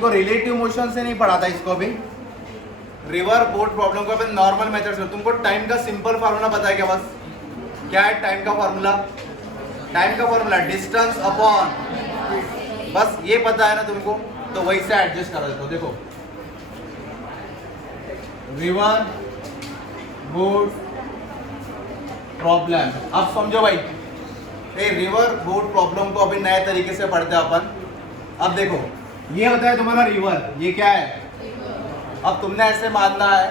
को relative motion से नहीं पढ़ा था इसको भी। रिवर बोट प्रॉब्लम को अपन नॉर्मल मेथड से, तुमको टाइम का सिंपल फार्मूला पता है क्या? बस क्या है टाइम का फार्मूला? टाइम का फार्मूला डिस्टेंस अपॉन, बस ये पता है ना तुमको, तो वही से एडजस्ट करो। इसको देखो, रिवर बोट प्रॉब्लम, अब समझो भाई, रिवर बोट प्रॉब्लम को अभी नए तरीके से पढ़ते हैं अपन। अब देखो, ये होता है तुम्हारा रिवर, ये क्या है? अब तुमने ऐसे मानना है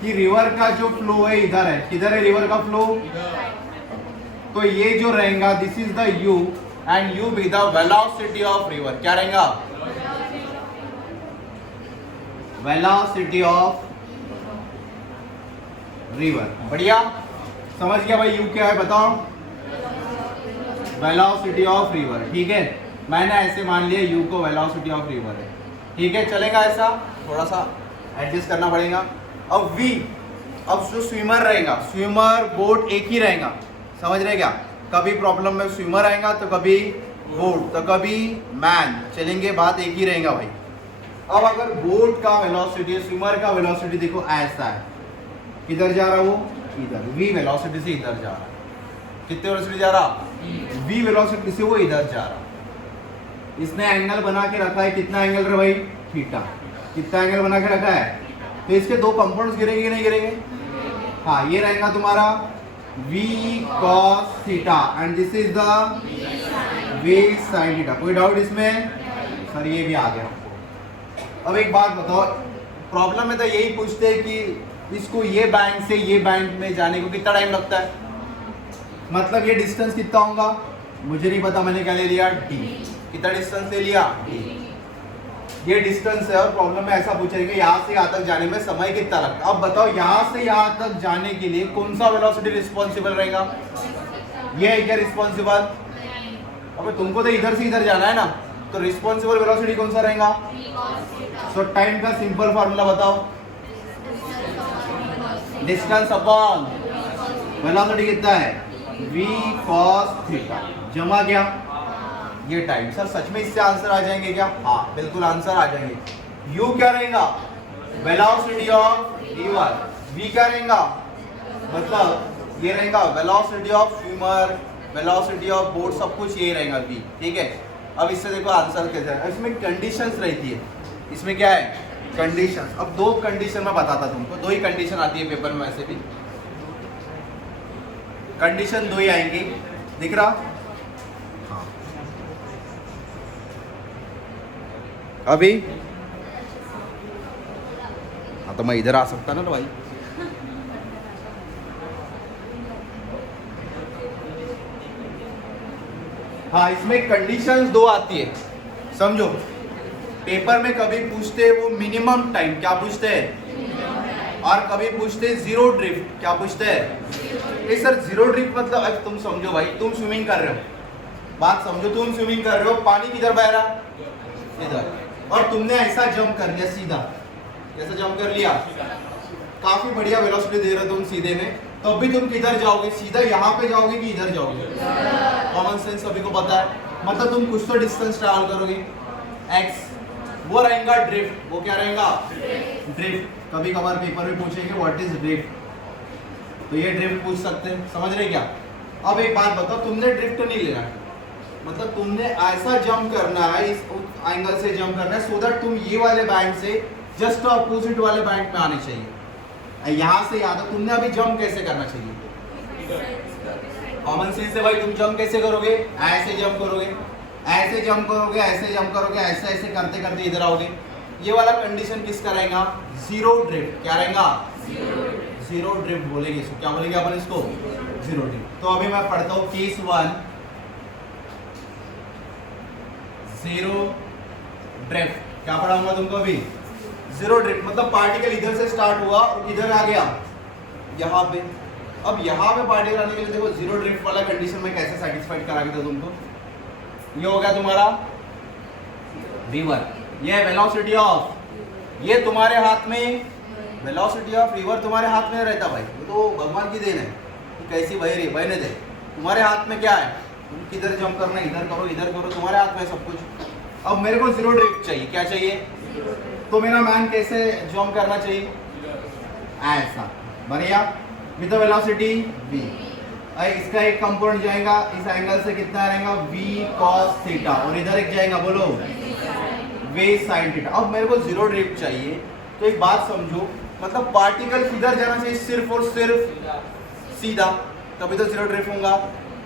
कि रिवर का जो फ्लो है इधर है, किधर है रिवर का फ्लो? तो ये जो रहेगा, this is the u and u be the velocity of river. क्या रहेगा? Velocity of river. बढ़िया, समझ गया भाई u क्या है? बताओ, वेलोसिटी ऑफ रिवर। ठीक है, मैंने ऐसे मान लिया u को वेलोसिटी ऑफ रिवर है। ठीक है, चलेगा ऐसा? थोड़ा सा एडजस्ट करना पड़ेगा। अब v, अब जो स्विमर रहेगा, स्विमर बोट एक ही रहेगा, समझ रहे क्या? कभी प्रॉब्लम में स्विमर आएगा तो कभी बोट, तो कभी मैन, चलेंगे, बात एक ही रहेगा भाई। अब अगर बोट का वेलोसिटी, स्विमर का वेलोसिटी देखो ऐसा है, किधर जा रहा वो? इधर, v वेलोसिटी से इधर जा रहा। कितने वेलोसिटी जा रहा? v वेलोसिटी से वो इधर जा रहा। इसने एंगल बना के रखा है, कितना एंगल रे भाई? थीटा। कितना एंगल बना के रखा है? तो इसके दो कंपाउंड्स गिरेंगे नहीं गिरेंगे? हाँ, ये रहेगा तुम्हारा v cos theta and this is the v sin theta. कोई डाउट इसमें? सर ये भी आ गया। अब एक बात बताओ, प्रॉब्लम में तो यही पूछते हैं कि इसको ये बैंक से ये बैंक में जाने को कितना टाइम लगता है, मतलब ये डिस्टेंस कितना होगा? मुझे नहीं पता, मैंने क्या ले लिया? d। कितना डिस्टेंस ले लिया? d। ये डिस्टेंस है और प्रॉब्लम में ऐसा पूछेगा यहाँ से यहाँ तक जाने में समय कितना लगता है। अब बताओ, यहाँ से यहाँ तक जाने के लिए कौन सा वेलोसिटी रिस्पॉन्सिबल रहेगा? ये है क्या रिस्पॉन्सिबल? अबे तुमको तो इधर से इधर जाना है ना, तो रिस्पॉन्सिबल वेलोसिटी कौन सा रहेगा? सो टाइम का सिंपल फार्मूला बताओ, डिस्टेंस अपॉन वेलोसिटी कितना है? v cos थीटा जमा क्या? ये टाइम। सर सच में इससे आंसर आ जाएंगे क्या? हाँ बिल्कुल आंसर आ जाएंगे। u क्या रहेगा? Velocity of river. v क्या रहेगा? मतलब ये रहेगा velocity of swimmer, velocity of boat, सब कुछ ये रहेगा v। ठीक है, अब इससे देखो आंसर कैसे है। इसमें कंडीशंस रहती है, इसमें क्या है? कंडीशंस। अब दो कंडीशन में बताता तुमको, दो ही कंडीशन आती है पेपर में, वैसे भी कंडीशन दो ही आएंगी, दिख रहा? हाँ। अभी हाँ, तो मैं इधर आ सकता ना भाई। हाँ, इसमें कंडीशंस दो आती है, समझो। पेपर में कभी पूछते हैं वो मिनिमम टाइम, क्या पूछते हैं? और कभी पूछते हैं जीरो ड्रिफ्ट, क्या पूछते हैं? ये सर जीरो ड्रिफ्ट मतलब, अब तुम समझो भाई, तुम स्विमिंग कर रहे हो, बात समझो, तुम स्विमिंग कर रहे हो, पानी किधर बह रहा? इधर, और तुमने ऐसा जंप कर लिया सीधा, ऐसा जंप कर लिया, काफी बढ़िया वेलोसिटी दे रहे हो तुम सीधे में, तो अभी तुम किधर जाओगे? सीधा यहाँ पे जाओगे कि इधर जाओगे? कॉमन सेंस सभी को पता है, मतलब तुम कुछ तो डिस्टेंस ट्रैवल करोगे, x, वो रहेगा ड्रिफ्ट। वो क्या रहेगा? ड्रिफ्ट। कभी कभार पेपर में पूछेंगे व्हाट इज ड्रिफ्ट, तो ये ड्रिफ्ट पूछ सकते हैं, समझ रहे क्या? अब एक बात बताओ, तुमने ड्रिफ्ट नहीं लेना, मतलब तुमने ऐसा जंप करना है, इस एंगल से जंप करना है, सो दैट तुम ये वाले बैंक से जस्ट अपोजिट वाले बैंक में आने चाहिए। यहाँ से याद है, तुमने अभी जंप कैसे करना चाहिए? कॉमन सेंस से भाई, तुम जंप कैसे करोगे? ऐसे जंप करोगे, ऐसे जंप करोगे, ऐसे जंप करोगे, ऐसे ऐसे करते करते इधर आओगे। ये वाला कंडीशन किसका रहेगा? Zero drift. क्या रहेगा? जीरो ड्रिफ्ट बोलेंगे इसको, क्या बोलेंगे अपन इसको? Zero drift. तो अभी मैं पढ़ता हूँ केस 1, जीरो ड्रिफ्ट। क्या पढ़ाऊंगा तुमको अभी? जीरो ड्रिफ्ट मतलब पार्टिकल इधर से स्टार्ट हुआ और इधर आ गया यहाँ पे। अब यहाँ पे पार्टिकल आने के लिए देखो, जीरो ड्रिफ्ट वाला कंडीशन में कैसे सेटिस्फाइड करा के दो तुमको। ये हो गया तुम्हारा रिवर, ये है वेलोसिटी ऑफ, ये तुम्हारे हाथ में, वेलोसिटी ऑफ रिवर तुम्हारे हाथ में रहता भाई, ये तो भगवान की देन है कि कैसी बह रही है, बहने दे। तुम्हारे हाथ में क्या है? तुम किधर जंप करना, इधर करो इधर करो, तुम्हारे हाथ में सब कुछ। अब मेरे को जीरो ड्रिफ्ट चाहिए, क्या चाहिए? तो मेरा मैन कैसे जंप करना चाहिए? ऐसा, बढ़िया, विद द वेलोसिटी v। इसका एक कंपोनेंट जाएगा इस एंगल से, कितना रहेगा? v cos थीटा, और इधर एक जाएगा, बोलो, v sin थीटा। अब मेरे को जीरो ड्रिफ्ट चाहिए, तो एक बात समझो, मतलब पार्टिकल किधर जाना चाहिए? सिर्फ और सिर्फ सीधा, तभी तो जीरो ड्रिफ्ट होगा।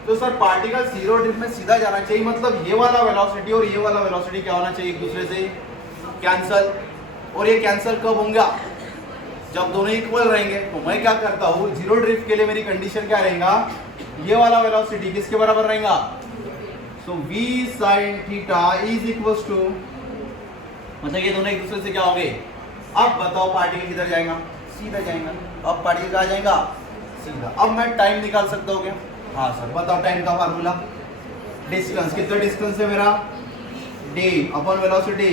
तो सर पार्टिकल जीरो ड्रिफ्ट में सीधा जाना चाहिए, मतलब ये वाला वेलोसिटी और ये वाला वेलोसिटी क्या होना चाहिए? एक दूसरे से कैंसल। और ये कैंसल कब होंगे? जब दोनों इक्वल रहेंगे। तो मैं क्या करता हूँ, जीरो ड्रिफ्ट के लिए मेरी कंडीशन क्या रहेगा? ये वाला वेलोसिटी किसके बराबर रहेगा? So v sin theta is equal to, मतलब ये दोनों एक दूसरे से क्या होंगे? अब बताओ पार्टिकल किधर जाएगा? सीधा जाएगा। अब पार्टिकल कहाँ जाएगा? सीधा। अब मैं टाइम निकाल सकता हूँ क्या? हाँ सर, बताओ टाइम का फार्मूला। डिस्टेंस, कितना डिस्टेंस है मेरा? d upon velocity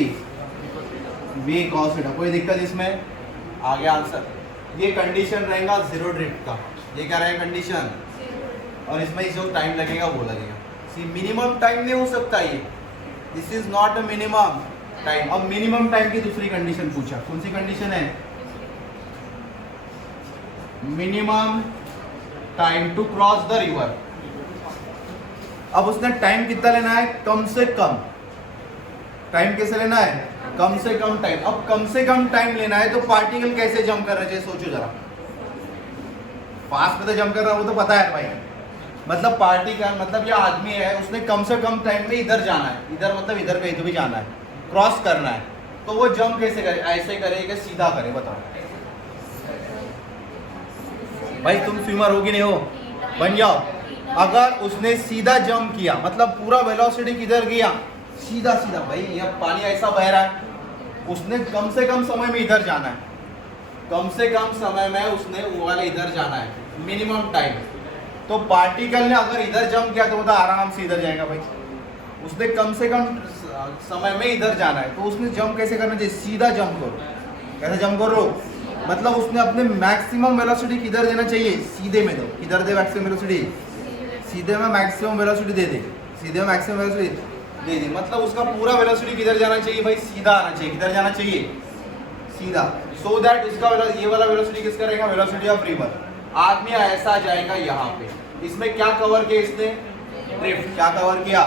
v cos theta. कोई दिक्कत इसमें? आ गया आंसर। ये कंडीशन रहेगा जीरो ड्रिफ्ट का। ये क्या रहेगा कंडीशन? और इसमें जो टाइम लगेगा वो लगेगा। सी मिनिमम टाइम नहीं हो सकता ये, this is not a minimum time. अब मिनिमम टाइम की दूसरी कंडीशन पूछा, कौन सी कंडीशन है? Minimum time to cross the river. अब उसने टाइम कितना लेना है? कम से कम। टाइम कैसे लेना है? कम से कम टाइम। अब कम से कम टाइम लेना है तो पार्टिकल कैसे जंप करना चाहिए? सोचो जरा। फास्ट में तो जंप कर रहा, वो तो पता है भाई। मतलब पार्टिकल, मतलब ये आदमी है, उसने कम से कम टाइम में इधर जाना है, इधर मतलब इधर कहीं तो भी जाना है, क्रॉस करना है। तो वो जंप कैसे करे? ऐसे करे कि सीधा करे? बताओ भाई, तुम स्विमर हो कि नहीं हो? बन जाओ। अगर उसने सीधा जंप किया, मतलब पूरा वेलोसिटी किधर गया? सीधा सीधा। भाई ये पानी ऐसा बह रहा है, उसने कम से कम समय में इधर जाना है, कम से कम समय में उसने वो वाले इधर जाना है, मिनिमम टाइम। तो पार्टिकल ने अगर इधर जंप किया तो वो तो आराम से इधर जाएगा भाई। उसने कम से कम समय में इधर जाना है, तो उसने जंप कैसे करना चाहिए? सीधा जंप करो। कैसे जंप करो? मतलब उसने अपने मैक्सिमम वेलोसिटी किधर देना चाहिए? सीधे में दो। किधर दे मैक्सिमम वेलोसिटी? सीधे में मैक्सिमम वेलोसिटी दे दे। सीधे में मैक्सिमम वेलोसिटी दे दी, मतलब उसका पूरा वेलोसिटी किधर जाना चाहिए भाई? सीधा आना चाहिए। किधर जाना चाहिए? सीधा। सो दैट उसका ये वाला वेलोसिटी किसका रहेगा? Velocity of river. आदमी ऐसा जाएगा यहाँ पे। इसमें क्या कवर किया इसने? ड्रिफ्ट। क्या कवर किया?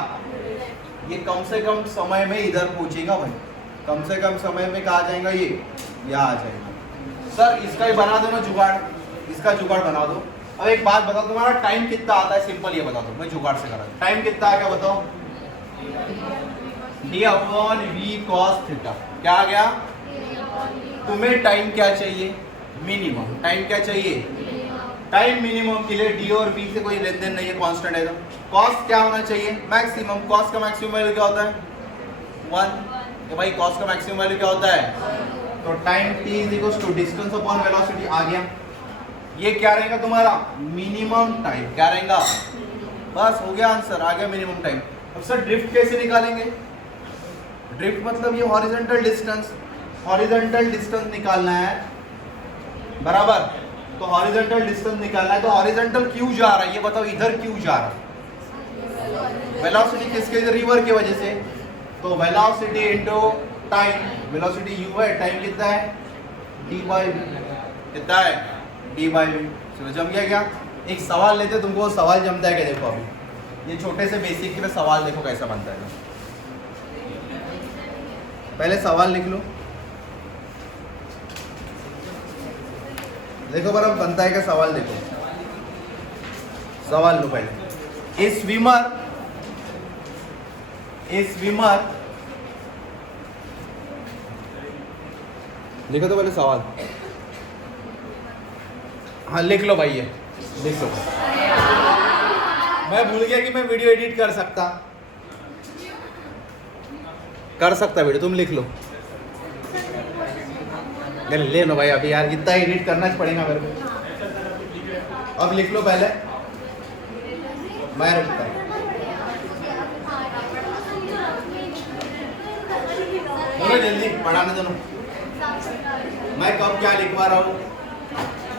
ये कम से कम समय में इधर पहुंचेगा भाई। कम से कम समय में कहाँ जाएगा? ये यहाँ आ जाएगा। सर इसका ही बना दो ना जुगाड़, इसका जुगाड़ बना दो। अब एक बात बताओ, तुम्हारा टाइम कितना आता है? सिंपल ये बता दो, मैं जुगाड़ से करा। टाइम कितना है क्या बताओ? d upon v cos theta. क्या आ गया? तुम्हें टाइम क्या चाहिए? मिनिमम टाइम क्या चाहिए? टाइम मिनिमम के लिए d और v से कोई लेन देन नहीं है, कांस्टेंट है। तो कॉस क्या होना चाहिए? मैक्सिमम। कॉस का मैक्सिमम वैल्यू क्या होता है? 1। भाई कॉस का मैक्सिमम वैल्यू क्या होता है? तो time t is equal to distance upon velocity. आ गया। ये क्या रहेगा तुम्हारा? Minimum time. क्या रहेगा? बस हो गया आंसर, आ गया मिनिमम टाइम। अब सर ड्रिफ्ट कैसे निकालेंगे? ड्रिफ्ट मतलब ये हॉरिजॉन्टल डिस्टेंस, हॉरिजॉन्टल डिस्टेंस निकालना है, बराबर। तो हॉरिजॉन्टल डिस्टेंस निकालना है, तो हॉरिजॉन्टल क्यों जा रहा है ये बताओ? इधर क्यों जा रहा है? वेलोसिटी किसके? रिवर की वजह से। तो velocity into time. Velocity u है, टाइम कितना है? d/v। कितना है? d/v। चलो जम गया क्या? एक सवाल लेते तुमको, सवाल जमता है क्या? देखो अभी ये छोटे से बेसिक के सवाल देखो कैसा बनता है। पहले सवाल लिख लो, देखो बराबर बनता है क्या सवाल? देखो सवाल लो पहले। ए स्विमर लिखो तो पहले सवाल। हाँ लिख लो भाई, ये लिख लो। मैं भूल गया कि मैं वीडियो एडिट कर सकता वीडियो। तुम लिख लो। ले लो भाई, अभी यार कितना एडिट करना पड़ेगा मेरे को। अब लिख लो पहले, मैं रुकता हूँ। दोनों जल्दी पढ़ाने दोनों। मैं कब क्या लिखवा रहा हूँ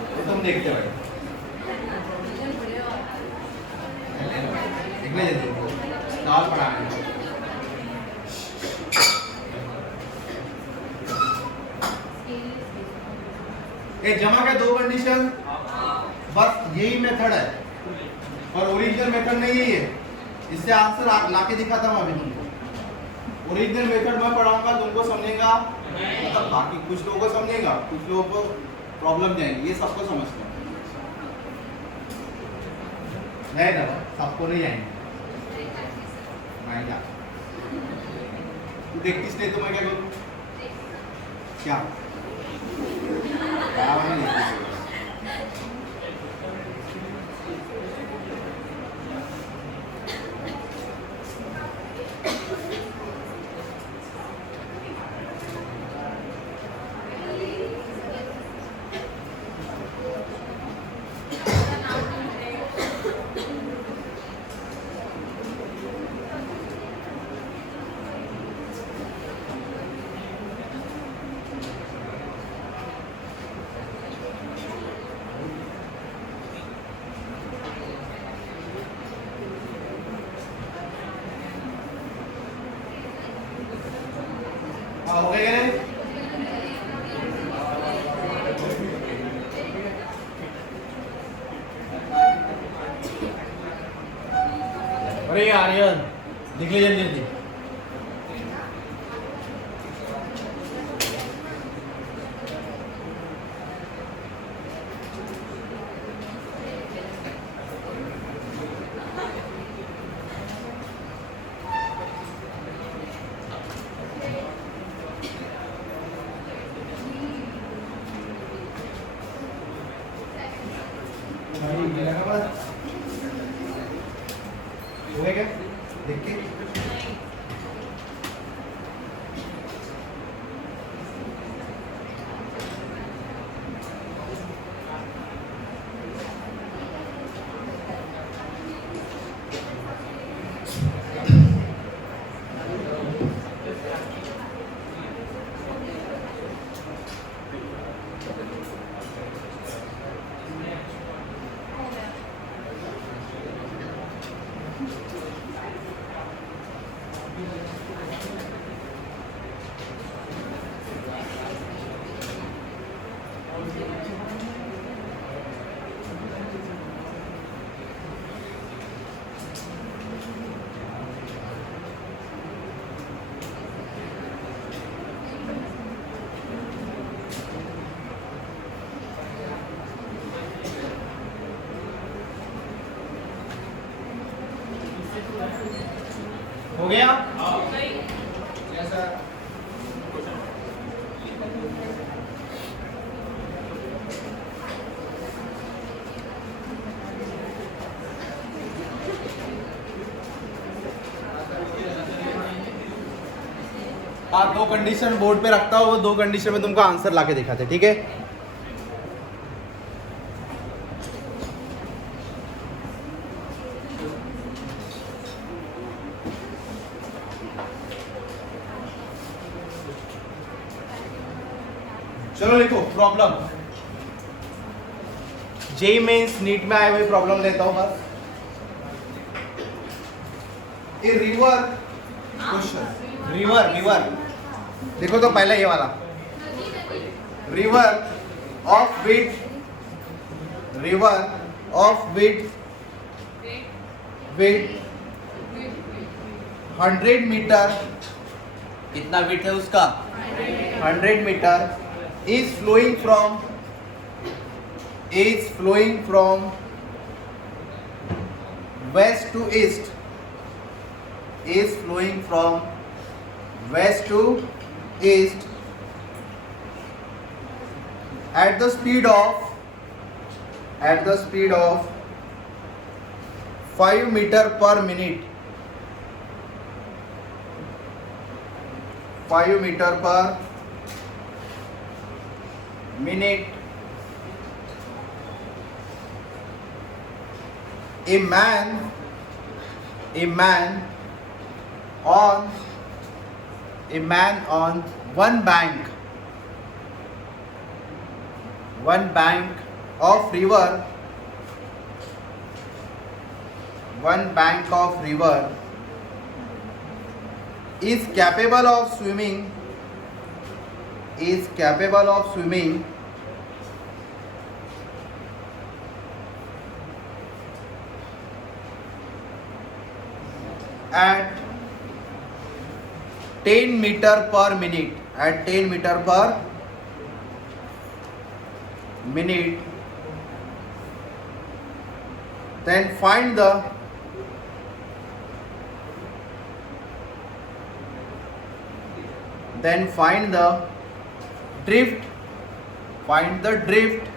तो तुम देखते भाई। लिखने जल्दी, सवाल पढ़ाने। ये जमा के दो कंडीशन, बस यही मेथड है और ओरिजिनल मेथड नहीं है ये। इससे आंसर लाके दिखाता हूँ अभी तुमको। ओरिजिनल मेथड मैं पढ़ाऊंगा, तुमको समझेगा, मतलब बाकी कुछ लोगों को समझेगा, कुछ लोगों को प्रॉब्लम जाएंगी, ये सबको समझते हैं है ना, सबको नहीं आएंगे। तू देखतीस नहीं तो मैं क्या करूँ? क्या क्या नहीं हो गए क्या? अरे आर्यन देख ले जल्दी जल्दी। हो गए क्या? देख के हो गया? हाँ, दो कंडीशन बोर्ड पे रखता हूँ, वो दो कंडीशन में तुमको आंसर लाके दिखाते, ठीक है? चलो लिखो प्रॉब्लम। जेई मेंस नीट में आए हुए प्रॉब्लम लेता हूं बस। ए रिवर क्वेश्चन, रिवर देखो तो पहले ये वाला रिवर ऑफ विथ 100 मीटर, कितना विथ है उसका 100 metre, is flowing from west to east, is flowing from west to east at the speed of 5 meter per minute, 5 meter per minute. A man on one bank of river is capable of swimming is capable of swimming at 10 meter per minute, at 10 meter per minute, then find the drift, find the drift